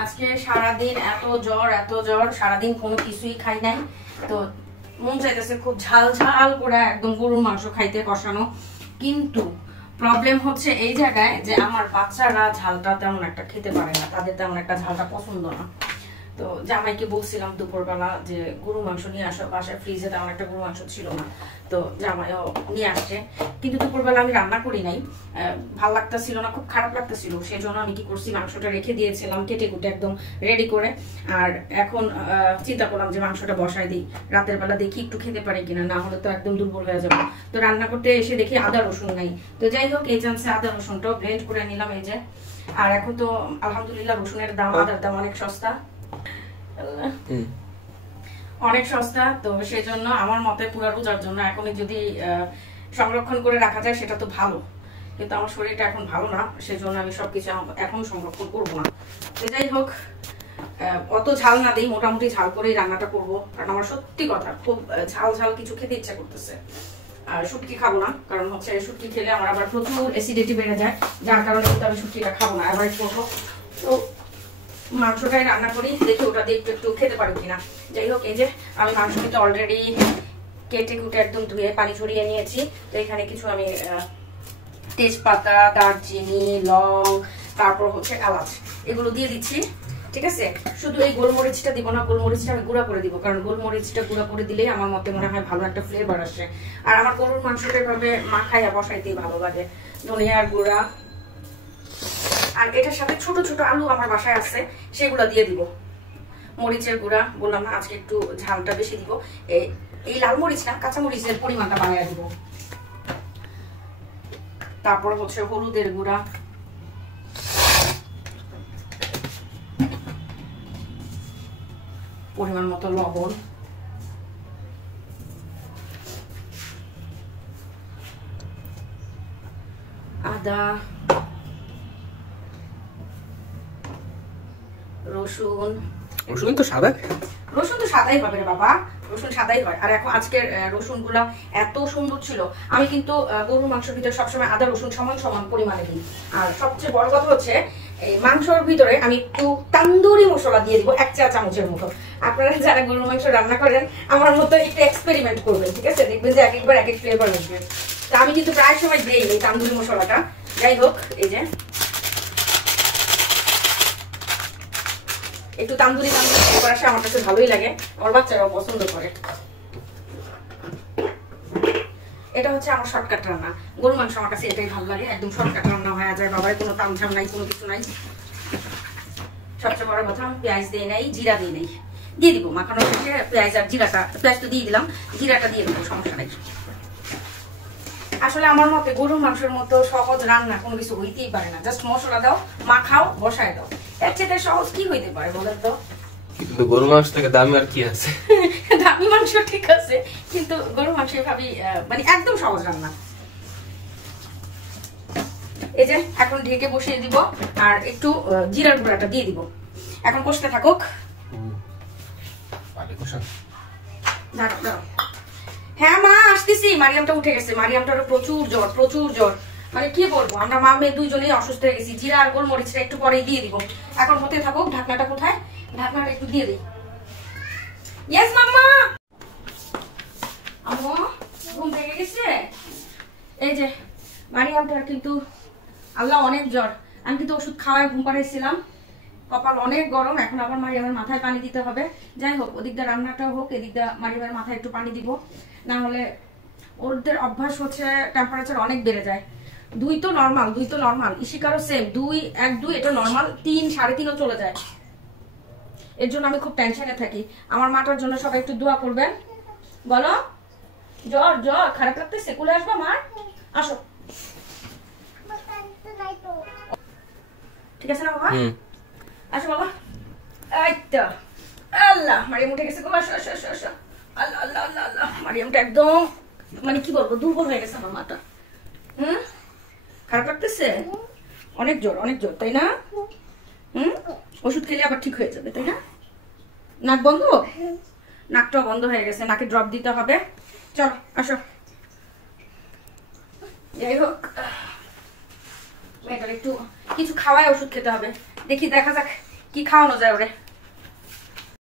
আজকে সারাদিন এত জ্বর সারাদিন কোনো কিছুই খাই নাই, তো মন চাইতেছে খুব ঝাল ঝাল করে একদম গরুর মাংস খাইতে কষানো। কিন্তু প্রবলেম হচ্ছে এই জায়গায় যে আমার বাচ্চারা ঝালটা তেমন একটা খেতে পারে না, তাদের তেমন একটা ঝালটা পছন্দ না। তো জামাইকে বলছিলাম দুপুরবেলা যে গরু মাংস নিয়ে আসো, বাসায় ফ্রিজে তেমন একটা গরু মাংস ছিল না, তো জামাইও নিয়ে আসছে। কিন্তু দুপুরবেলা আমি রান্না করি নাই, ভাল লাগতেছিল না, খুব খারাপ লাগতেছিল। সেই জন্য আমি কি করছি, মাংসটা রেখে দিয়েছিলাম কেটে কুটে একদম রেডি করে। আর এখন চিন্তা করলাম যে মাংসটা বসাই দিই, রাতের বেলা দেখি একটু খেতে পারি কিনা, না হলে তো একদম দুর্বল হয়ে যাবে। তো রান্না করতে এসে দেখি আদা রসুন নাই, তো যাই হোক এই চান্সে আদা রসুনটাও ব্লেন্ড করে নিলাম এই যে। আর এখন তো আলহামদুলিল্লাহ রসুনের দাম, আদার দাম অনেক সস্তা, অনেক সস্তা। তো সেই জন্য আমার মতে পুরো রোজার জন্য এখনই যদি সংরক্ষণ করে রাখা যায় সেটা তো ভালো, কিন্তু আমার শরীরটা এখন ভালো না, সেই জন্য আমি সবকিছু এখন সংরক্ষণ করবো না। তো যাই হোক, অত ঝাল না দিই, মোটামুটি ঝাল করেই রান্নাটা করবো, কারণ আমার সত্যি কথা খুব ঝাল ঝাল কিছু খেতে ইচ্ছা করতেছে। আর শুটকি খাবো না, কারণ হচ্ছে শুটকি খেলে আমার আবার প্রচুর অ্যাসিডিটি বেড়ে যায়, যার কারণে কিন্তু আমি শুটকিটা খাবো না, অ্যাভয়েড করবো। তো মাংসটাই রান্না করি, দেখি ওটা দিয়ে একটু খেতে পারি কিনা। যাই হোক, এই যে আমি মাংস কিন্তু অলরেডি কেটে কুটে একদম ধুয়ে পানি ঝরিয়ে নিয়েছি। তো এখানে কিছু আমি তেজপাতা, দারচিনি, লং, তারপর হচ্ছে এলাচ, এগুলো দিয়ে দিচ্ছি। ঠিক আছে, শুধু এই গোলমরিচটা দিব না, গোলমরিচটা আমি গুঁড়া করে দিব, কারণ গোলমরিচটা গুঁড়া করে দিলেই আমার মতে মনে হয় ভালো একটা ফ্লেভার আসে। আর আমার গরুর মাংসটা এভাবে মাখাইয়া বসাইতেই ভালো লাগে। ধনিয়ার গুঁড়া, আর এটার সাথে ছোট ছোট আলু আমার বাসায় আছে, সেগুলো দিয়ে দিব। মরিচের গুঁড়া বললাম না আজকে একটু ঝালটা বেশি দিব, এই লাল মরিচ না, কাঁচা মরিচের পরিমাণটা বাড়াইয়া দিব। তারপর হচ্ছে হলুদের গুঁড়া, পরিমাণ মতো লবণ, আদা, রসুন। রসুন তো সাদা, রসুন তো সাদাই হবে রে বাবা, রসুন সাদাই হয়। আর এখন আজকের রসুন গুলা এত সুন্দর ছিল। আমি কিন্তু গরুর মাংসের ভিতরে সবসময় আদা রসুন সমান সমান পরিমাণে দিই। আর সবচেয়ে বড় কথা হচ্ছে এই মাংসর ভিতরে আমি একটু তান্দুরি মশলা দিয়ে দিব 1 চা চামচের মতো। আপনারা যারা গরুর মাংস রান্না করেন আমার মতো একটু এক্সপেরিমেন্ট করবেন, ঠিক আছে? দেখবেন যে এক একবার এক এক ফ্লেভার আসবে। তা আমি কিন্তু প্রায় সময় দিই এই তান্দুরি মশলাটা। যাই হোক, এই যে একটু তান্দুরি ফ্লেভার আসে, আমার কাছে ভালোই লাগে, আমার বাচ্চারাও পছন্দ করে। এটা হচ্ছে আমার শর্টকাট রান্না, গরুর মাংস আমার কাছে এটাই ভালো লাগে, একদম শর্টকাট রান্না হয়ে যায়। বাবার কোনো তামঝাম নাই, কোনো কিছু নাই। সবচেয়ে বড় কথা, পেঁয়াজ দিয়ে নেই, জিরা দিয়ে নেই, দিয়ে দিব মাখানো শেষে পেঁয়াজ আর জিরাটা, পেঁয়াজ তো দিয়ে দিলাম, জিরাটা দিয়ে দেবো, সমস্যা নাই। আসলে আমার মতে গরুর মাংসের মতো সহজ রান্না কোনো কিছু হইতেই পারে না। জাস্ট মশলা দাও, মাখাও, বসায় দাও, এর চেয়ে সহজ কি হইতে পারে বলেন তো? কিন্তু গরুর মাংস থেকে দামি আর কি আছে? দামি মাংস ঠিক আছে, কিন্তু গরুর মাংস এভাবেই মানে একদম সহজ রান্না। এই যে এখন ঢেকে বসিয়ে দিব, আর একটু জিরার গুঁড়াটা দিয়ে দিব। এখন কষতে থাকুক। হ্যাঁ মা আসতেছি, মারিয়ামটা উঠে গেছে, মারিয়ামটারও প্রচুর জ্বর, প্রচুর জ্বর। মানে কি বলবো, আমরা মা মেয়ে দুইজনেই অসুস্থ হয়ে গেছি। জিরা আর গোলমরিচটা একটু পরেই দিয়ে দিব। এখন হতে থাকুক। ঢাকনাটা কোথায়? ঢাকনাটা একটু দিয়ে দিই। ইয়েস মাম্মা। আম্মু ঘুম থেকে গেছে? এই যে মারিয়ামটার কিন্তু আল্লাহ অনেক জ্বর, আমি কিন্তু ওষুধ খাওয়ায় ঘুম পাড়াইছিলাম। কপাল অনেক গরম, এখন আবার মারিয়ামের মাথায় পানি দিতে হবে। যাই হোক, ওদিকটা রান্নাটা হোক, এদিকটা মারিয়ামের মাথায় একটু পানি দিব, না হলে ওদের অভ্যাস হচ্ছে টেম্পারেচার অনেক বেড়ে যায়। 2 তো নর্মাল, 2 তো নর্মাল, ইশিকারও সেম, 2 1 2 এটা নর্মাল, 3 3.5ও চলে যায়। এর জন্য আমি খুব টেনশনে থাকি। আমার মাটার জন্য সবাই একটু দোয়া করবেন। বলো, জ্বর জ্বর খারাপ লাগতেছে, কোলে আসবো মা? আসো, ঠিক আছে না বাবা? আসো বাবা। এই তো আল্লাহ, মারিয়াম উঠে গেছে। আসো আসো আসো আসো। আল্লাহ আল্লাহ আল্লাহ আল্লাহ, মারিয়ামটা একদম মানে কি বলবো, দুর্বল হয়ে গেছে আমার মাটা। খারাপ লাগতেছে? অনেক জ্বর, অনেক জ্বর, তাই না? ওষুধ খেলে আবার ঠিক হয়ে যাবে, তাই না? নাক বন্ধ? নাকটাও বন্ধ হয়ে গেছে, নাকে ড্রপ দিতে হবে। চলো আসো। যাই হোক, মেয়েটার একটু কিছু খাওয়ায় ওষুধ খেতে হবে। দেখি দেখা যাক কি খাওয়ানো যায় ওরে।